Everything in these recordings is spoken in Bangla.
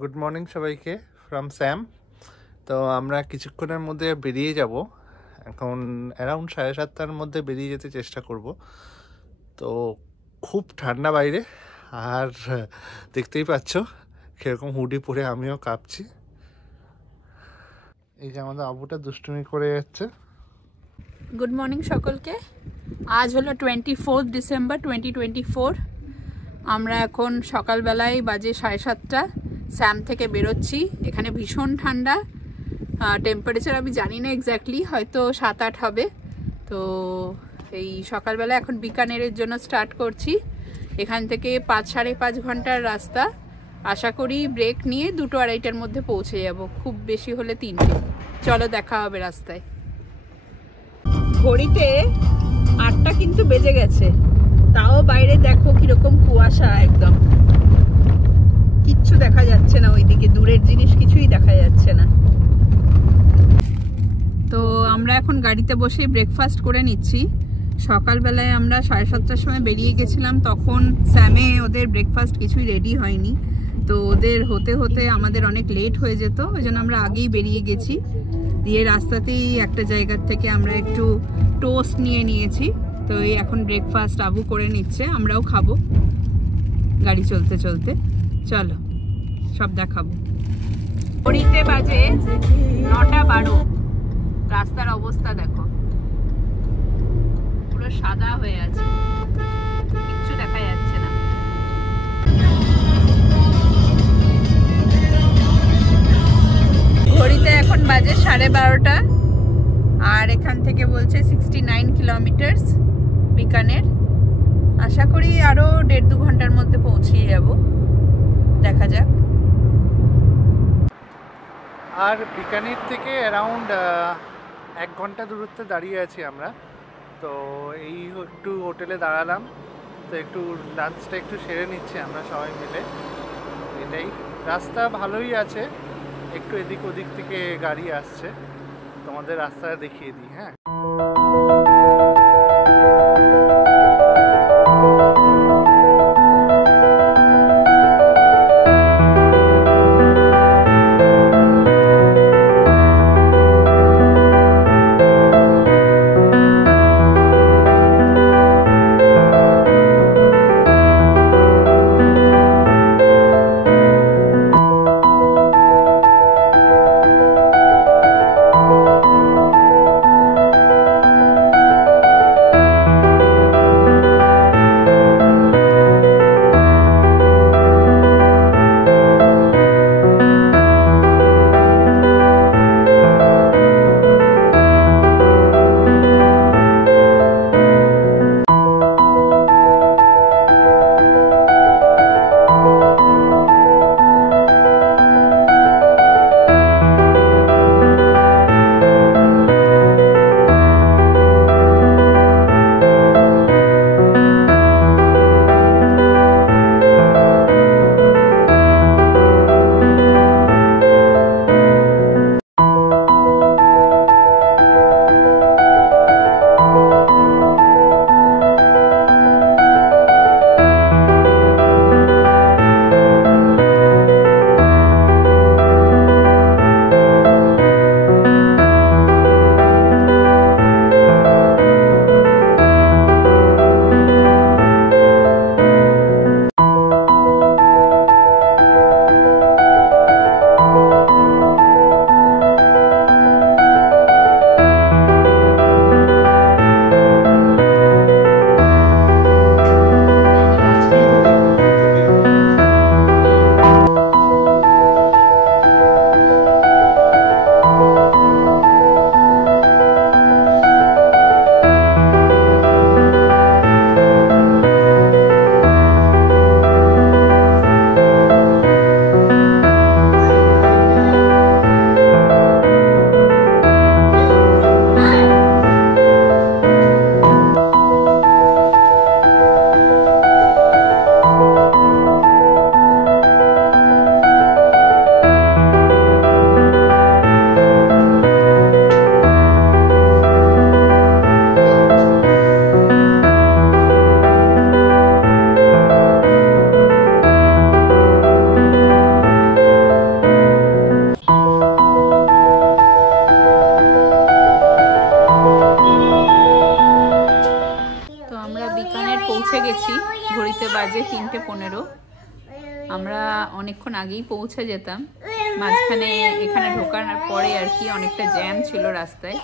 গুড মর্নিং সবাইকে ফ্রম স্যাম। তো আমরা কিছুক্ষণের মধ্যে বেরিয়ে যাব। এখন অ্যারাউন্ড 7:30টার মধ্যে বেরিয়ে যেতে চেষ্টা করব। তো খুব ঠান্ডা বাইরে, আর দেখতেই পাচ্ছ কীরকম হুডি পরে আমিও কাঁপছি। এই যে আমাদের আবুটা দুষ্টুমি করে যাচ্ছে। গুড মর্নিং সকলকে। আজ হলো 24 ডিসেম্বর 2024। আমরা এখন সকালবেলায় বাজে 7:30 স্যাম থেকে বেরোচ্ছি। এখানে ভীষণ ঠান্ডা, টেম্পারেচার আমি জানি না এক্স্যাক্টলি, হয়তো 7-8 হবে। তো এই সকালবেলা এখন বিকানেরের জন্য স্টার্ট করছি। এখান থেকে 5-5.5 ঘন্টার রাস্তা। আশা করি ব্রেক নিয়ে 2-2-2:30টার মধ্যে পৌঁছে যাব, খুব বেশি হলে 3টে। চলো দেখা হবে রাস্তায়। ঘড়িতে 8টা কিন্তু বেজে গেছে, তাও বাইরে দেখো কিরকম কুয়াশা, একদম কিচ্ছু দেখা যাচ্ছে না, ওইদিকে দূরের জিনিস কিছুই দেখা যাচ্ছে না। তো আমরা এখন গাড়িতে বসে ব্রেকফাস্ট করে নিচ্ছি। সকালবেলায় আমরা 7:30টার সময় বেরিয়ে গেছিলাম, তখন স্যামে ওদের ব্রেকফাস্ট কিছুই রেডি হয়নি। তো ওদের হতে হতে আমাদের অনেক লেট হয়ে যেত, ওই জন্য আমরা আগেই বেরিয়ে গেছি। দিয়ে রাস্তাতেই একটা জায়গার থেকে আমরা একটু টোস্ট নিয়ে নিয়েছি। তো এই এখন ব্রেকফাস্ট আবু করে নিচ্ছে, আমরাও খাবো গাড়ি চলতে চলতে। চলো সব দেখাবো। ঘড়িতে বাজে 9:12। রাস্তার অবস্থা দেখো, পুরো সাদা হয়ে আছে, কিচ্ছু দেখা যাচ্ছে না। ঘড়িতে এখন বাজে 12:30, আর এখান থেকে বলছে 69 কিলোমিটার্স বিকানের। আশা করি আরো 1.5-2 ঘন্টার মধ্যে পৌঁছিয়ে যাব, দেখা যাক। আর বিকানির থেকে অ্যারাউন্ড 1 ঘন্টা দূরত্বে দাঁড়িয়ে আছি আমরা। তো এই একটু হোটেলে দাঁড়ালাম, তো একটু লাঞ্চটা একটু সেরে নিচ্ছি আমরা সবাই মিলে। এটাই, রাস্তা ভালোই আছে, একটু এদিক ওদিক থেকে গাড়ি আসছে। তোমাদের রাস্তাটা দেখিয়ে দিই। হ্যাঁ, অনেকক্ষণ আগেই পৌঁছে যেতাম, মাঝখানে এখানে ঢোকার পরে আর কি অনেকটা জ্যাম ছিল রাস্তায়।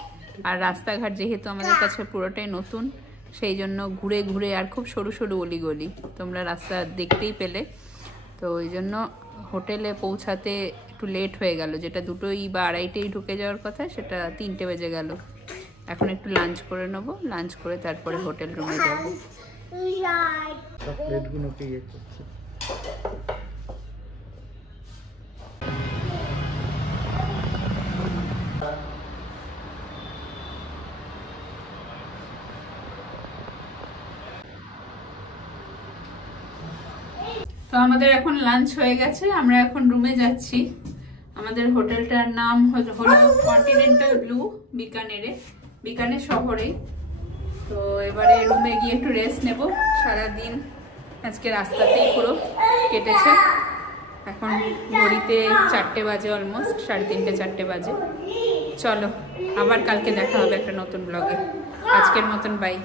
আর রাস্তাঘাট যেহেতু আমাদের কাছে পুরোটাই নতুন, সেই জন্য ঘুরে ঘুরে আর খুব সরু সরু অলিগলি তোমরা রাস্তা দেখতেই পেলে। তো ওই জন্য হোটেলে পৌঁছাতে একটু লেট হয়ে গেল, যেটা 2টোই বা 2:30টেই ঢুকে যাওয়ার কথা সেটা 3টে বেজে গেল। এখন একটু লাঞ্চ করে নেবো, লাঞ্চ করে তারপরে হোটেল রুমে যাবো। তো আমাদের এখন লাঞ্চ হয়ে গেছে, আমরা এখন রুমে যাচ্ছি। আমাদের হোটেলটার নাম হলো কন্টিনেন্টাল ব্লু, বিকানের শহরে। তো এবারে রুমে গিয়ে একটু রেস্ট নেব। সারাদিন আজকে রাস্তাতেই পুরো কেটেছে। এখন ঘড়িতে 4টে বাজে, অলমোস্ট 3:30 4টে বাজে। চলো আবার কালকে দেখা হবে একটা নতুন ব্লগে। আজকের মতন বাই।